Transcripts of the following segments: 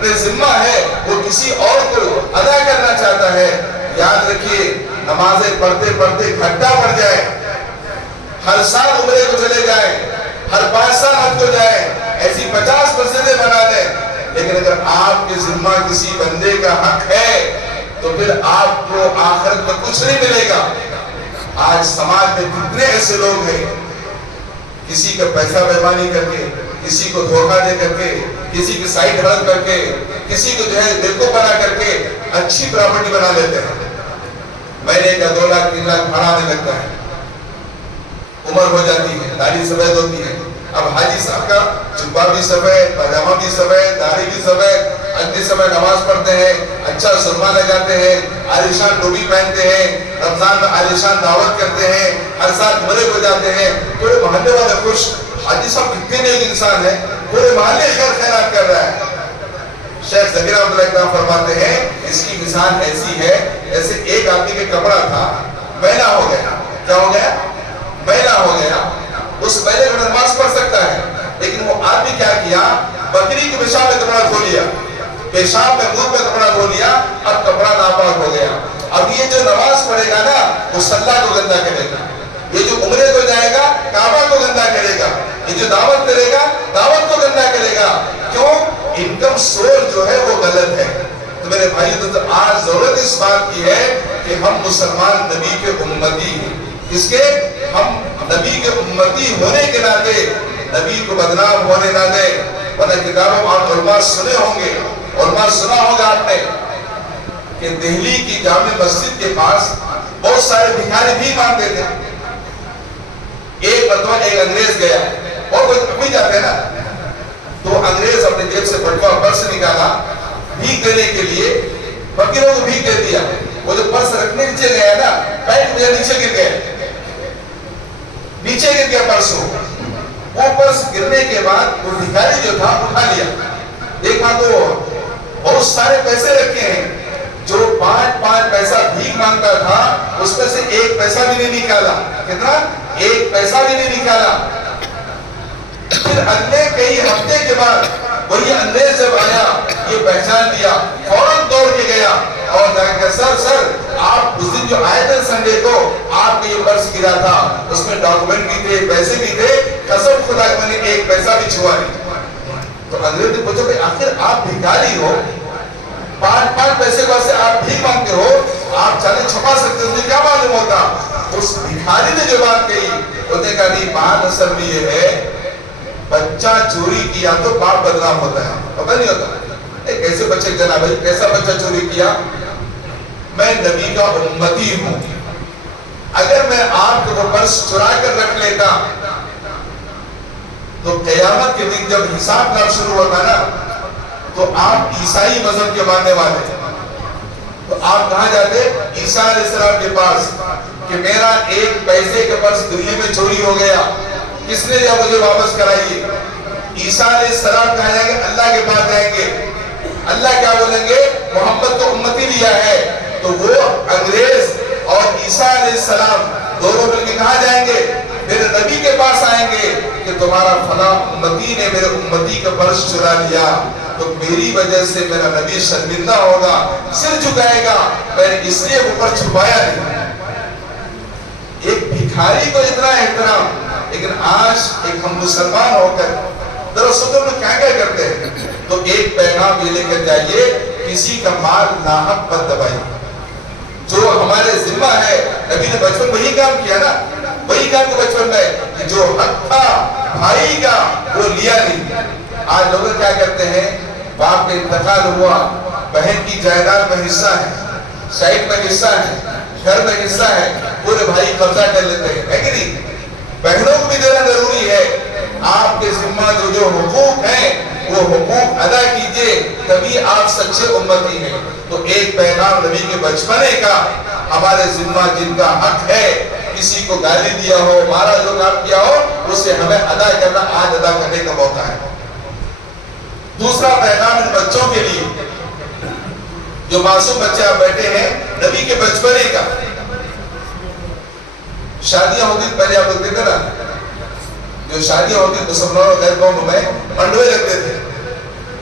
اپنے ذمہ ہے وہ کسی اور کو ادا کرنا چاہتا ہے، یاد رکھیے نمازیں پڑھتے پڑھتے گھٹا پڑ جائے، ہر سال عمرے کو چلے جائیں، ہر 5 سال حج کو جائیں، ایسی 50 مسجدیں بنا دیں، لیکن اگر آپ کے ذمہ کسی بندے کا حق ہے تو پھر آپ کو آخرت میں کچھ نہیں ملے گا۔ آج سماج میں کتنے ایسے لوگ ہیں، کسی کا پیسہ بےمانی کر کے، کسی کو دھوکہ دے کر کے، کسی کی سائٹ ہڑپ کر کے، کسی کو جو ہے بیوقوف بنا کر کے اچھی پراپرٹی بنا لیتے ہیں، مہینے کا 2 لاکھ 3 لاکھ بڑھانے لگتا ہے، عمر ہو جاتی ہے، داڑھی سفید ہوتی ہے، اب حاجی صاحب کا جبہ بھی سفید، پاجامہ بھی سفید، داڑھی بھی سفید، اگلی سمے نماز پڑھتے ہیں، اچھا سرما لگاتے ہیں، عالیشان ٹوپی پہنتے ہیں، رمضان میں عالیشان دعوت کرتے ہیں، ہر سال عمرے کو جاتے ہیں، پورے محلے والے خوش، حاجی صاحب کتنے نیک انسان ہیں، پورے محلے خیر خیرات کر رہا ہے۔ شیخ ذکیر احمد اللہ فرماتے ہیں اس کی مثال ایسی ہے جیسے ایک آدمی کے کپڑا تھا، میلا ہو گیا، کیا ہو گیا؟ میلا ہو گیا، اس میلے میں نماز پڑھ سکتا ہے، لیکن وہ آدمی کیا کیا؟ بکری کے پیشاب میں کپڑا دھو لیا، پیشاب میں منہ میں کپڑا دھو لیا، اب کپڑا ناپاک ہو گیا۔ اب یہ جو نماز پڑھے گا نا مصلی کو گندا کرے گا، یہ جو عمرے کو جائے گا کعبہ کو گندا کرے گا، یہ جو دعوت کرے گا دعوت کو گندا کرے گا۔ کیوں؟ انکم سورس جو ہے وہ غلط ہے۔ تو میرے بھائی تو آج ضرورت اس بات کی ہے کہ ہم مسلمان نبی کے امتی ہیں، اس کے ہم نبی کے امتی ہونے کے ناطے نبی کو بدنام ہونے نہ دیں، ورنہ کتابوں آپ علماء سنے ہوں گے، علماء سنا ہوگا آپ نے کہ دہلی کی جامع مسجد کے پاس بہت سارے بھکاری بھی مانگتے تھے۔ ایک مرتبہ ایک انگریز گیا، اور کوئی بھی جاتے ہیں نا، تو انگریز اپنے جیب سے بٹوا پرس نکالا بھیک دینے کے لیے، فقیروں کو بھیک دے دیا۔ وہ جو پرس رکھنے نیچے گیا نا، پینٹ میں نیچے گر گیا، نیچے گر گیا پرس، وہ پرس گرنے کے بعد وہ بھکاری جو تھا اٹھا لیا، دیکھا تو بہت سارے پیسے رکھے ہیں، جو 5 پیسہ بھیک مانگتا تھا اس میں سے 1 پیسہ بھی نہیں نکالا۔ کتنا؟ 1 پیسہ بھی نہیں نکالا۔ پھر اگلے کئی ہفتے کے بعد وہی انگریز جب آیا، یہ پہچان لیا، فوراً دوڑ کے گیا اور جا کے سر آپ اس دن جو آئے تھے سنڈے کو، آپ کے یہ پرس گرا تھا، اس میں ڈاکومنٹ بھی تھے، پیسے بھی تھے، قسم خدا کہ میں نے 1 پیسہ بھی چھوا نہیں۔ تو انگریز نے پوچھا کہ آخر آپ بھکاری ہو، 5 پیسے کو سے آپ بھیک مانگتے ہو، آپ چاہے چھپا سکتے ہو، کیا معلوم ہوتا؟ اس بھکاری نے جو بات کہی، اس نے کہا نہیں، بات اصل میں یہ ہے بچہ چوری کیا تو باپ بدنام ہوتا ہے، پتہ نہیں ہوتا ایک ایسے بچے جناب بھائی کیسا بچہ چوری کیا؟ میں نبی کا امتی ہوں، اگر میں آپ کو پرس چرا کر رکھ لیتا تو قیامت کے دن جب حساب کتاب شروع ہوتا نا تو آپ عیسائی مذہب کے ماننے والے، تو آپ کہاں جاتے؟ عیسیٰ علیہ السلام کے پاس کہ میرا 1 پیسے کے پرس دلی میں چوری ہو گیا، کس نے یا مجھے واپس کرائیے۔ عیسیٰ علیہ السلام کہاں جائیں گے؟ اللہ کے پاس جائیں گے، اللہ کیا بولیں گے؟ محمد تو امتی لیا ہے۔ تو وہ انگریز اور عیسیٰ علیہ السلام دونوں مل کے کہاں جائیں گے؟ میرے نبی کے پاس آئیں گے کہ تمہارا فلاں امتی نے میرے امتی کا پرس چرا لیا، تو میری وجہ سے میرا نبی شرمندہ ہوگا، سر جھکائے گا، میں نے اس لیے وہ پرس چھپایا نہیں۔ ایک بھکاری کو اتنا احترام، لیکن آج ایک ہم مسلمان ہو کر دراصل میں کیا کرتے ہیں؟ تو ایک پیغام یہ لے کر جائیے، کسی کا مال ناحق مت دبائیے، جو ہمارے ذمہ ہے۔ نبی نے بچپن وہی کام کیا نا، وہی کام کو بچپن میں کہ جو حق تھا بھائی کا وہ لیا نہیں۔ آج لوگ کیا کرتے ہیں؟ باپ کا انتقال ہوا، بہن کی جائیداد میں حصہ ہے، سائٹ میں حصہ ہے، گھر میں حصہ ہے، پورے بھائی قبضہ کر لیتے ہیں، ہے کہ نہیں؟ بہنوں کو بھی دینا ضروری ہے۔ آپ کے ذمہ جو حقوق ہیں وہ حقوق ادا کیجئے، تبھی آپ سچے امتی ہیں۔ تو ایک پیغام نبی کے بچپنے کا، ہمارے ذمہ جن کا حق ہے، کسی کو گالی دیا ہو، مارا جو کام کیا ہو، اسے ہمیں ادا کرنا، آج ادا کرنے کا موقع ہے۔ دوسرا پیغام ان بچوں کے لیے جو معصوم بچے آپ بیٹھے ہیں، نبی کے بچپنے کا۔ شادیاں ہوتی پہلے آپ لوگ دیکھتے نا، جو شادیاں ہوتی مسلمانوں غیر قوموں میں منڈوے لگتے تھے،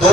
2